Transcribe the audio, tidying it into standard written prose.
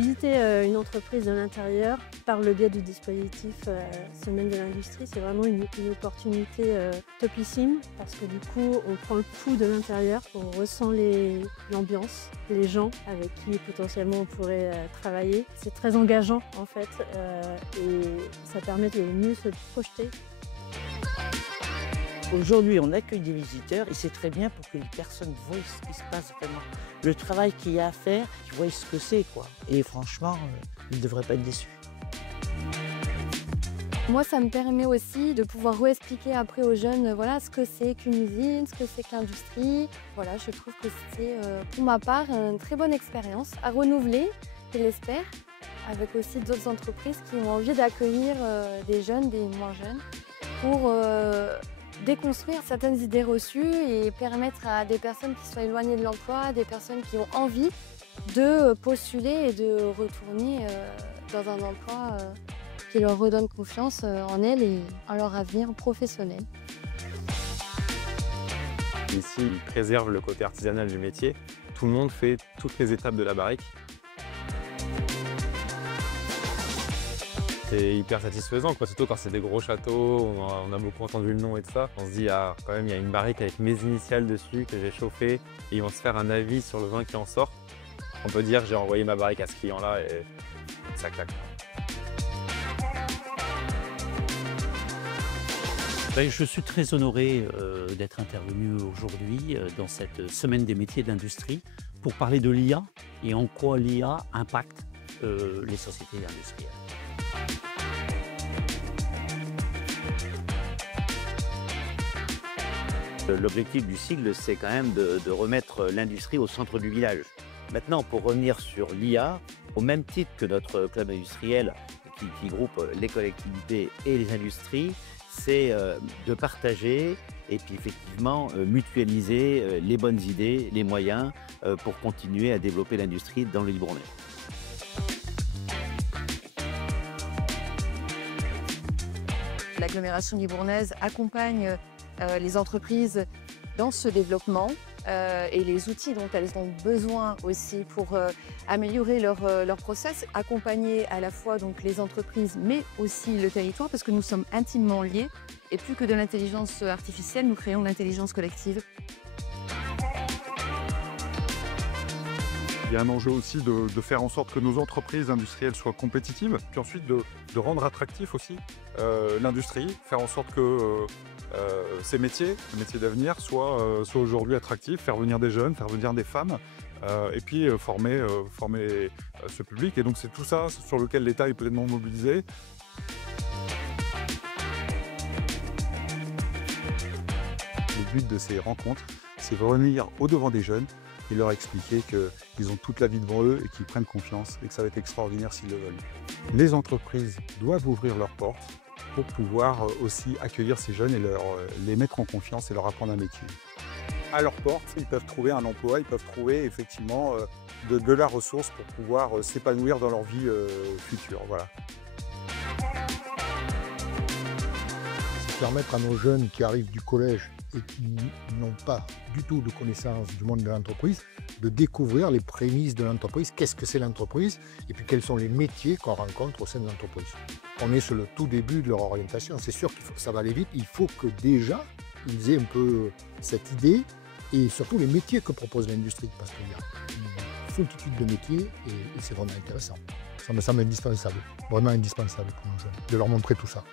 Visiter une entreprise de l'intérieur par le biais du dispositif Semaine de l'Industrie, c'est vraiment une opportunité topissime parce que du coup, on prend le pouls de l'intérieur, on ressent l'ambiance, les gens avec qui potentiellement on pourrait travailler. C'est très engageant en fait et ça permet de mieux se projeter. Aujourd'hui, on accueille des visiteurs et c'est très bien pour que les personnes voient ce qui se passe vraiment. Le travail qu'il y a à faire, qu'ils voient ce que c'est, quoi. Et franchement, ils ne devraient pas être déçus. Moi, ça me permet aussi de pouvoir réexpliquer après aux jeunes voilà, ce que c'est qu'une usine, ce que c'est que l'industrie. Voilà, je trouve que c'est, pour ma part, une très bonne expérience à renouveler, je l'espère, avec aussi d'autres entreprises qui ont envie d'accueillir des jeunes, des moins jeunes, pour déconstruire certaines idées reçues et permettre à des personnes qui sont éloignées de l'emploi, des personnes qui ont envie de postuler et de retourner dans un emploi qui leur redonne confiance en elles et en leur avenir professionnel. Ici, ils préservent le côté artisanal du métier. Tout le monde fait toutes les étapes de la barrique. C'est hyper satisfaisant, quoi. Surtout quand c'est des gros châteaux, on a beaucoup entendu le nom et tout ça. On se dit, ah, quand même, il y a une barrique avec mes initiales dessus que j'ai chauffé et ils vont se faire un avis sur le vin qui en sort. On peut dire, j'ai envoyé ma barrique à ce client-là et ça claque. Je suis très honoré d'être intervenu aujourd'hui dans cette semaine des métiers de l'industrie pour parler de l'IA et en quoi l'IA impacte les sociétés industrielles. L'objectif du sigle, c'est quand même de remettre l'industrie au centre du village. Maintenant, pour revenir sur l'IA, au même titre que notre club industriel qui groupe les collectivités et les industries, c'est de partager et puis effectivement mutualiser les bonnes idées, les moyens pour continuer à développer l'industrie dans le Libournais. L'agglomération libournaise accompagne les entreprises dans ce développement et les outils dont elles ont besoin aussi pour améliorer leur process, accompagner à la fois donc, les entreprises mais aussi le territoire parce que nous sommes intimement liés et plus que de l'intelligence artificielle, nous créons l'intelligence collective. Il y a un enjeu aussi de faire en sorte que nos entreprises industrielles soient compétitives, puis ensuite de rendre attractif aussi l'industrie, faire en sorte que ces métiers, les métiers d'avenir, soient aujourd'hui attractifs, faire venir des jeunes, faire venir des femmes, et puis former ce public. Et donc c'est tout ça sur lequel l'État est pleinement mobilisé. Le but de ces rencontres, c'est de revenir au-devant des jeunes et leur expliquer qu'ils ont toute la vie devant eux et qu'ils prennent confiance et que ça va être extraordinaire s'ils le veulent. Les entreprises doivent ouvrir leurs portes pour pouvoir aussi accueillir ces jeunes et les mettre en confiance et leur apprendre un métier. À leur porte, ils peuvent trouver un emploi, ils peuvent trouver effectivement de la ressource pour pouvoir s'épanouir dans leur vie future. Voilà. Permettre à nos jeunes qui arrivent du collège et qui n'ont pas du tout de connaissance du monde de l'entreprise, de découvrir les prémices de l'entreprise, qu'est-ce que c'est l'entreprise, et puis quels sont les métiers qu'on rencontre au sein de l'entreprise. On est sur le tout début de leur orientation, c'est sûr que ça va aller vite, il faut que déjà ils aient un peu cette idée, et surtout les métiers que propose l'industrie, parce qu'il y a une foultitude de métiers, et c'est vraiment intéressant. Ça me semble indispensable, vraiment indispensable pour nos jeunes, de leur montrer tout ça.